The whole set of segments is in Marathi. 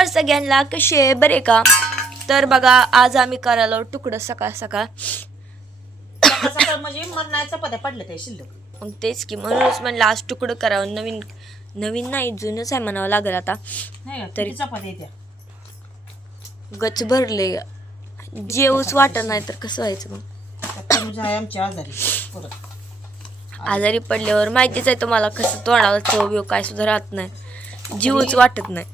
नमस्कार सगळ्यांना, कसे आहे बरे का? तर बघा आज आम्ही करायला तुकडं सकाळ सकाळ सकाळ म्हणजे मरणाच्या चपात्या पडल्या त्या शिल्लक. मग तेच की म्हणूनच म्हणलं आज तुकडं करावं. नवीन नवीन नाही जुनंच आहे म्हणावं लागेल आता. नाही का तरी किती चपात्या येत्या गच भरले, जेवूच वाटत नाही तर कसं व्हायचं मग. त्या आहे आमची आजारी परत आजारी पडल्यावर माहितीच आहे तुम्हाला कसं तोंडाला चव बिव काय सुद्धा राहत नाही, जीवच वाटत नाही.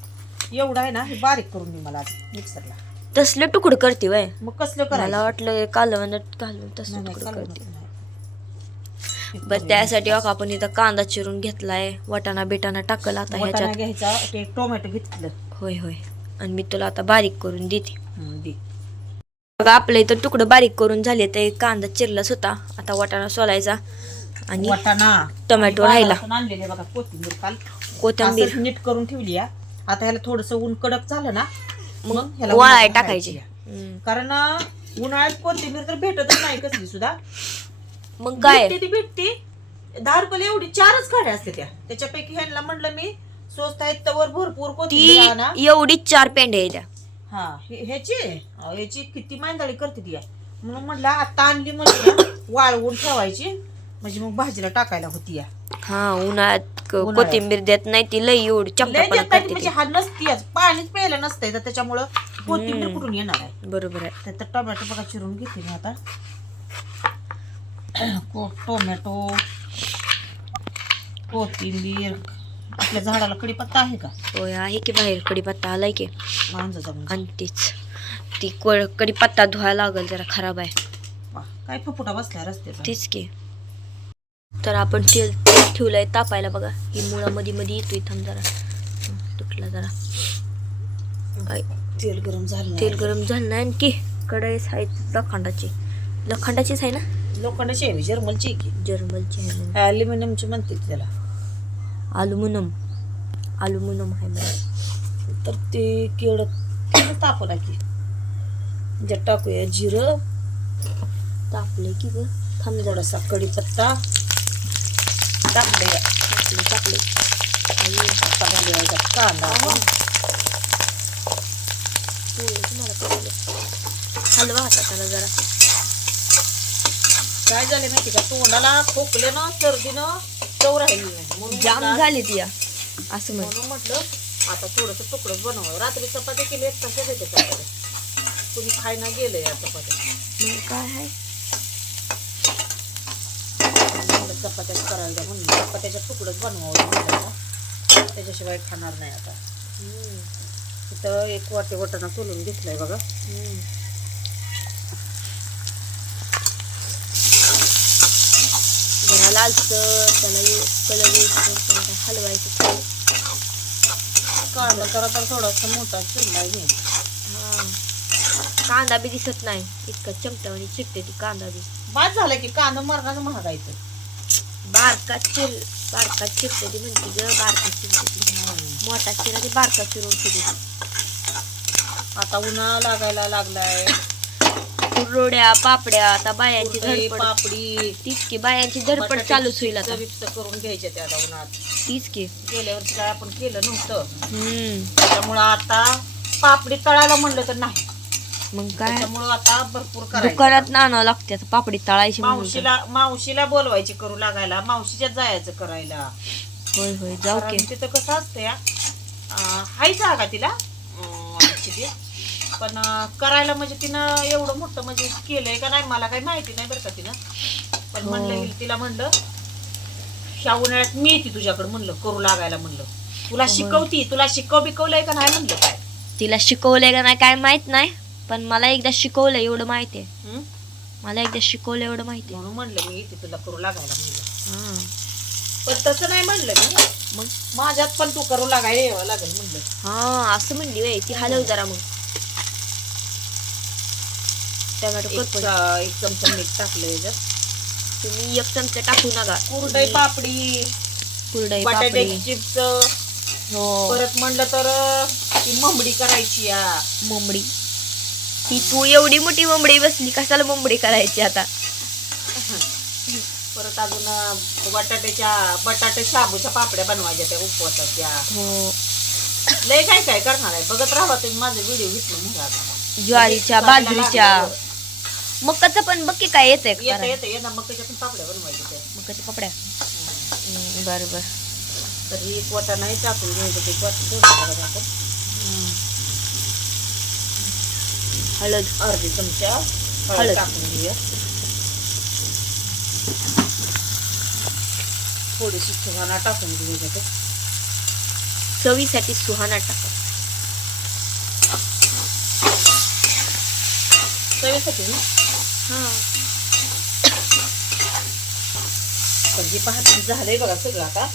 एवढं आहे ना हे बारीक करून दे मला आज मिक्सरला. तसलं तुकडं करते वय. मग कसलं मला करायला वाटलं कालवणात घालून तसलं तुकडं करते. बस त्यासाठी बघा आपण इथं कांदा चिरून घेतलाय, वाटाणा बेटाणा टाकला आता ह्याच्यात. घ्यायचा ते टोमॅटो घेतलं. होय होय, आणि मी तुला आता बारीक करून देते. दे बघा आपल्या इथं तुकडं बारीक करून झाले, ते कांदा चिरलाच होता. आता वाटाणा सोलायचा आणि वाटाणा टोमॅटो राहिला. आणलेले बघा कोथिंबीर काल कोथिंबीर असंच नीट करून ठेवली आहे. आता ह्याला थोडस ऊन कडक झालं ना मग ह्याला वाळाय उन्हात टाकायची. घालायची. कारण उन्हाळ्यात कोथिंबीर तर भेटतच नाही कसली सुद्धा. मग काय ती भेटते 10 रुपयाला एवढी 4च काड्या असते त्याच्यापैकी ह्यांना म्हणलं मी स्वस्त आहेत तर भरपूर कोथिंबीर आणा. ती एवढी 4 पेंड्या येत्या. हा ह्याची किती मांदाळी करते ती म्हणून म्हटलं आता आणली म्हणजे वाळवून ठेवायची म्हणजे मग भाजीला टाकायला होती. हा उन्हाळ्यात कोथिंबीर देत नाही ती, लई एवढी चपटापणा करते म्हणजे हा नसती पाणीच प्यायला नसतंय तर त्याच्यामुळं कोथिंबीर कुठून येणार आहे. बरोबर आहे. तर टोमॅटो बघा चिरून घेते मी आता. टोमॅटो कोथिंबीर. आपल्या झाडाला कडीपत्ता आहे का? होय आहे की, बाहेर कडीपत्ता आलाय की मांजाचा म्हणजे. आणि तीच ती कडीपत्ता धुवायला लागल, जरा खराब आहे. काय फुफुटा बसलाय रस्त्याचा. तीच की. तर आपण तेल ठेवलंय तापायला बघा. ही मुळा मध्ये मध्ये येतोय, थांब जरा तुटला जरा. तेल गरम झालं. तेल गरम झालं नाही आणखी. कढईच आहे लोखंडाचीच आहे ना? लोखंडाची आहे जर्मलची की जर्मलची आहे. ॲल्युमिनियमची म्हणते त्याला. अल्युमिनियम आहे मला. तर ते केळं तापला की ज्या टाकूया जिरं. तापले की ग, थांब जरा. थोडासा कढीपत्ता टाकले. टाकले आता घालूया कांदा. हलवा आता त्याला जरा. काय झाले माहिती का, तोंडाला खोकल्यानं सर्दीनं चव राहिली नाही म्हणून जाम म्हटलं- झाली ती असं म्हणून म्हटलं आता थोडस तुकडं बनवावं. रात्री चपात्या केली, एक तासात येते चपात्या. कुणी खायला गेलं या चपात्या. मग काय आहे. म्हणलं चपात्याच करायला म्हणून चपात्याच्या तुकडंच बनवावं म्हणलं, त्याच्याशिवाय खाणार नाही आता. तिथं एक वाटी वाटाणा सोलून घेतलाय बघा. जरा लालसर त्याला कलर येऊन हलवायचं. कांदा तर थोडासा मोठा चिरलाय मी. हा कांदा बी दिसत नाही इतका चमचावानी चिकते ती कांदा बी. बाद झाला की कांदा मरणाचं महागायचं. बारका चिरते ती म्हणते ग, बारका चिरते ती. मोठा चिरा ती बारका चिरून ठेवते. आता उन्हाळा लागायला लागलाय. कुरड्या पापड्या आता बायांची कुरडई, धडपड. पापडी तीच की बायांची धडपड चालूच होईल आता. विप्स करून घ्यायच्या त्या उन्हात. तीच की. गेल्या वर्षी काय आपण केलं नव्हतं त्याच्यामुळं आता पापडी तळायला म्हणलं तर नाही. मग काय त्याच्यामुळं आता भरपूर करायचं. दुकानात आणावं लागते आता पापडी तळायची म्हणून तर. मावशीला बोलवायची करू लागायला, मावशीच्यात जायचं करायला. होय होय जाऊ कारण की. तिथं कसं असतं या हाय जागा तिला तिथे पण करायला म्हणजे तिनं एवढं मोठं म्हणजे केलंय का नाही मला काही माहिती नाही बरं का तिनं. पण म्हणलं तिला म्हणलं ह्या उन्हाळ्यात मी येते तुझ्याकडे म्हणलं करू लागायला म्हणलं. तुला शिकवती, तुला बिकवलंय का नाही म्हणलं. काय तिला शिकवलंय का नाही काय माहित नाही, पण मला एकदा शिकवलंय एवढं माहितीये. मला एकदा शिकवलं एवढं माहिती. म्हणून म्हणलं मी येते तुला करू लागायला म्हणलं. हा पण तसं नाही म्हणलं मी, मग माझ्यात पण तू करू लागायला यावं लागेल म्हणलं. हा असं म्हणली वय ती. हलव जरा मग. टोमॅटो एक चमचा मीठ टाकलं याच्यात. तुम्ही 1 चमचा टाकू नका. कुरडई पापडी, कुरडई बटाट्याची चिप्स. हो परत म्हणलं तर ती ममडी करायची या. ममडी ती तू एवढी मोठी ममडी बसली, कशाला ममडी करायची आता. परत अजून बटाटे शाबूच्या पापड्या बनवायच्या त्या उपवासाच्या. हो लय काय काय करणार आहे बघत राहा तुम्ही माझे व्हिडिओ घेतलं म्हणजे आता ज्वारीच्या करायला बाजरीच्या लागलं. मकाचं पण बघ की काय येतंय येतं येतं येतं मकाच्या पण पापड्या बनवायचे ते मकाच्या पपड्या बर बर तर एक वाटा नाही टाकून घ्यायचं ते आपण हळद अर्धी चमचा हळद. हळद टाकून घेऊया थोडीशी सुहाणा टाकून घेऊया ते चवीसाठी सुहाणा टाका चवीसाठी ना हा पण जे पाहत झालंय बघा सगळं आता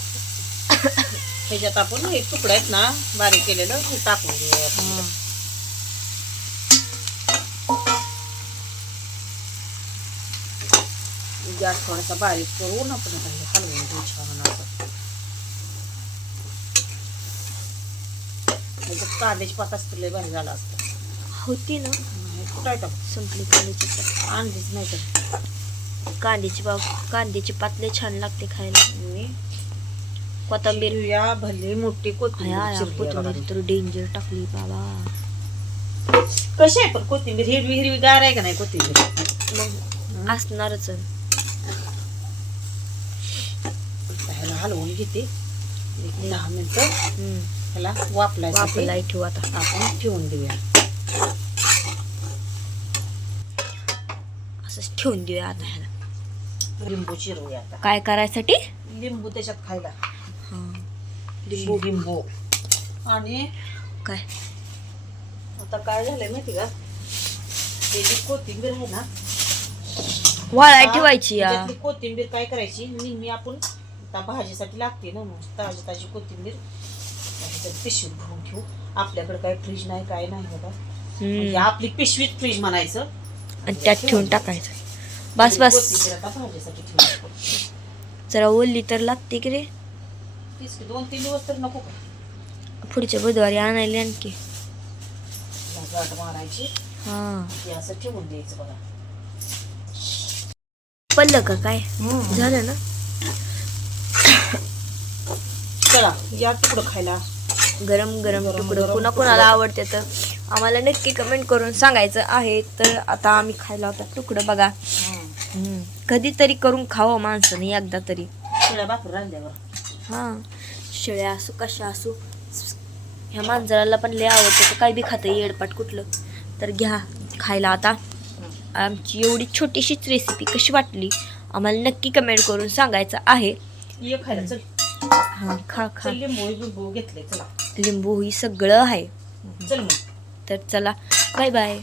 ह्याच्यात आपण हे तुकडे आहेत ना बारीक केलेलं हे टाकून घेऊया आपण. गॅस थोडासा बारीक करून आपण आता हे हलवून घेऊ छान असं ह्याच्यात कांद्याची पात असतं लय भारी झाला असतं होती ना कुठं टाकू संपली कांद्याची पात आणलीच नाही तर कांद्याची पात लय छान लागते खायला मी कोथिंबीर चिरूया भले मोठी कोथिंबीर तर डेंजर टाकली बाबा कशी आहे पण कोथिंबीर हिरवी हिरवी गार आहे का नाही कोथिंबीर मग असणारच ह्याला हलवून घेते एक 10 मिनिटं ह्याला वापलायसाठी वापरलाय ठेवू आता आपण ठेवून देऊया असंच ठेवून देऊया आता ह्याला लिंबू चिरूया आता काय करायसाठी लिंबू त्याच्यात खायला लिंबू लिंबू आणि काय आता काय झालंय माहिती का ते जी कोथिंबीर आहे ना वाळाय ठेवायची या त्याच्यातली कोथिंबीर काय करायची निम्मी आपण आता भाजीसाठी लागते ना मग ताजी ताजी कोथिंबीर पिशवीत भरून ठेवू आपल्याकडे काय फ्रीज नाही काय नाही बाबा म्हणजे आपली पिशवीत फ्रीज म्हणायचं आणि त्यात ठेवून टाकायचं बस बस कोथिंबीर आता भाजीसाठी ठेवू जरा ओलली तर लागते की रे तीच की 2-3 दिवस तर नको का पुढच्या बुधवारी आणायला आणखी गाठ मारायची हा ते असं ठेवून द्यायचं बघा पडलं का काय झालं ना चला या तुकडं खायला गरम गरम तुकडं कुणा कुणाला आवडते तर आम्हाला नक्की कमेंट करून सांगायचं आहे तर आता आम्ही खायला होता तुकडं बघा कधीतरी करून खावं माणसाने एकदा तरी शिळ्या भाकर राहिल्यावर हा शेळ्या असू कशा असू ह्या मांजराला पण लय आवडतं तर काय बी खातं येडपाट कुठलं तर घ्या खायला आता आमची एवढी छोटीशीच रेसिपी कशी वाटली आम्हाला नक्की कमेंट करून सांगायचं आहे ये खायला चल हा खा खा चल लिंबू घेतले चला लिंबू ही सगळं आहे चल मग तर चला बाय बाय